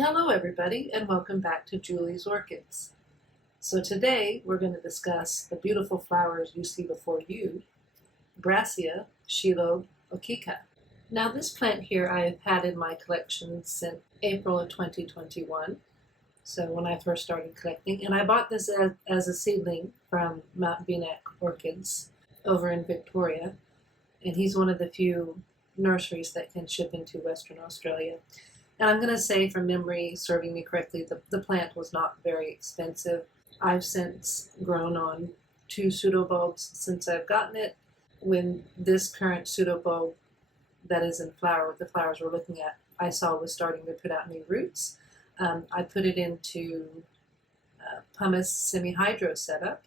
Well, hello everybody, and welcome back to Julie's Orchids. So today we're going to discuss the beautiful flowers you see before you, Brassia Shelob Okika. Now this plant here I've had in my collection since April of 2021, so when I first started collecting, and I bought this as a seedling from Mount Venach Orchids over in Victoria, and he's one of the few nurseries that can ship into Western Australia. And I'm going to say, from memory serving me correctly, the plant was not very expensive. I've since grown on 2 pseudobulbs since I've gotten it. When this current pseudobulb that is in flower, with the flowers we're looking at, I saw was starting to put out new roots, I put it into Pumice semi-hydro setup,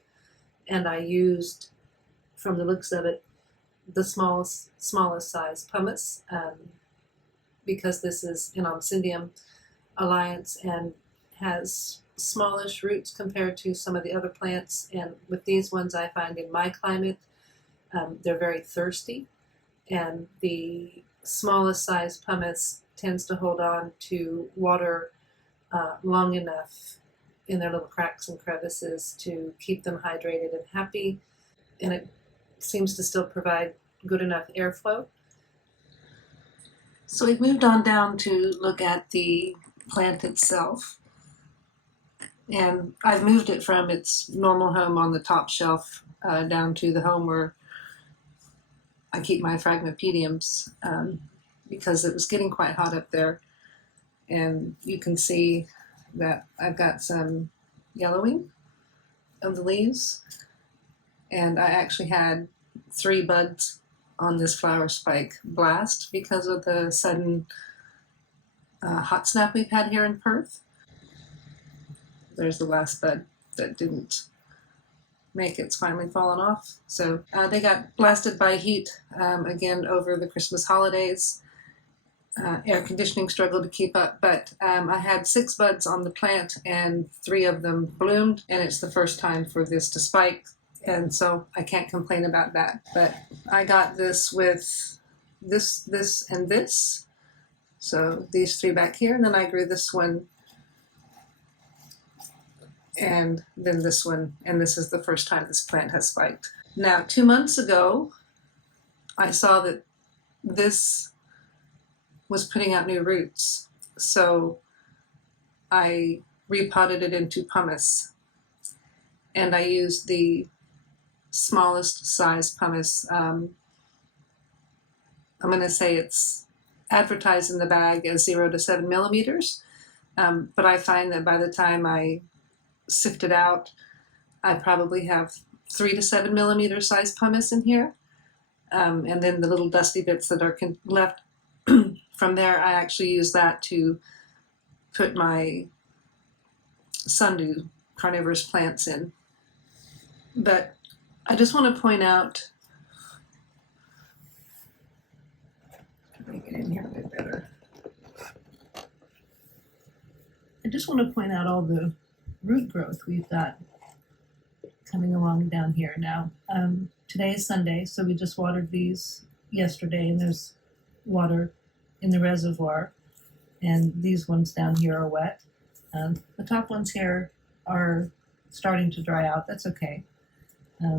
and I used, from the looks of it, the smallest size pumice, because this is an Oncidium alliance and has smallish roots compared to some of the other plants. And with these ones, I find in my climate, they're very thirsty, and the smallest size pumice tends to hold on to water long enough in their little cracks and crevices to keep them hydrated and happy, and it seems to still provide good enough airflow. So we've moved on down to look at the plant itself, and I've moved it from its normal home on the top shelf down to the home where I keep my phragmipediums, because it was getting quite hot up there, and you can see that I've got some yellowing of the leaves, and I actually had 3 buds on this flower spike blast because of the sudden hot snap we've had here in Perth. There's the last bud that didn't make it's finally fallen off. So they got blasted by heat again over the Christmas holidays. Air conditioning struggled to keep up, but I had 6 buds on the plant and 3 of them bloomed, and it's the first time for this to spike. And so I can't complain about that. But I got this with this, and this. So these 3 back here, and then I grew this one, and then this one, and this is the first time this plant has spiked. Now, 2 months ago, I saw that this was putting out new roots. So I repotted it into pumice, and I used the smallest size pumice. I'm going to say it's advertised in the bag as 0 to 7 millimeters, but I find that by the time I sift it out, I probably have 3 to 7 millimeter size pumice in here, and then the little dusty bits that are left from there, I actually use that to put my sundew carnivorous plants in. But I just want to point out, make it in here a bit better. I just want to point out all the root growth we've got coming along down here now. Today is Sunday, so we just watered these yesterday, and there's water in the reservoir, and these ones down here are wet. The top ones here are starting to dry out. That's okay.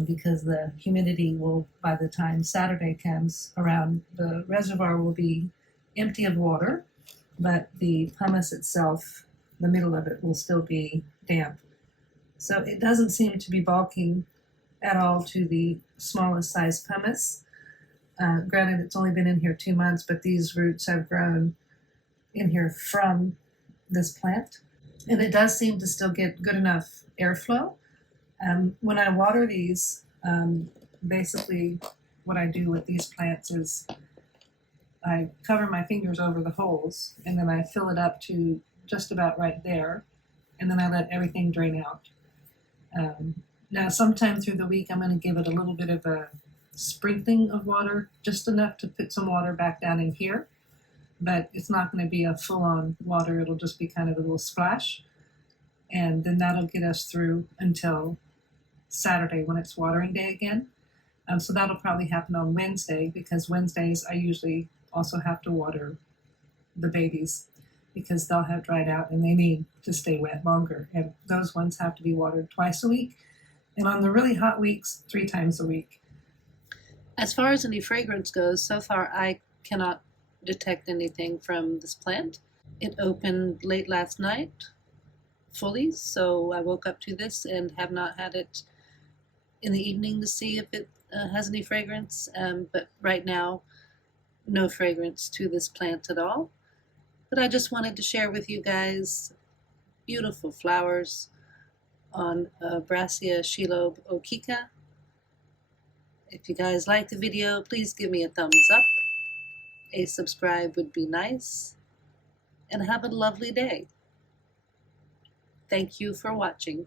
Because the humidity will, by the time Saturday comes around, the reservoir will be empty of water, but the pumice itself, the middle of it, will still be damp. So it doesn't seem to be bulking at all to the smallest size pumice. Granted, it's only been in here 2 months, but these roots have grown in here from this plant, and it does seem to still get good enough airflow. When I water these, basically what I do with these plants is I cover my fingers over the holes, and then I fill it up to just about right there, and then I let everything drain out. Now, sometime through the week, I'm going to give it a little bit of a sprinkling of water, just enough to put some water back down in here, but it's not going to be a full-on water. It'll just be kind of a little splash, and then that'll get us through until Saturday when it's watering day again. So that'll probably happen on Wednesday, because Wednesdays I usually also have to water the babies. because they'll have dried out and they need to stay wet longer. And those ones have to be watered twice a week. And on the really hot weeks, 3 times a week. As far as any fragrance goes, so far I cannot detect anything from this plant. It opened late last night, fully, so I woke up to this and have not had it in the evening to see if it has any fragrance, but right now, no fragrance to this plant at all. But I just wanted to share with you guys beautiful flowers on Brassia Shelob Okika. If you guys like the video, please give me a thumbs up. A subscribe would be nice. And have a lovely day. Thank you for watching.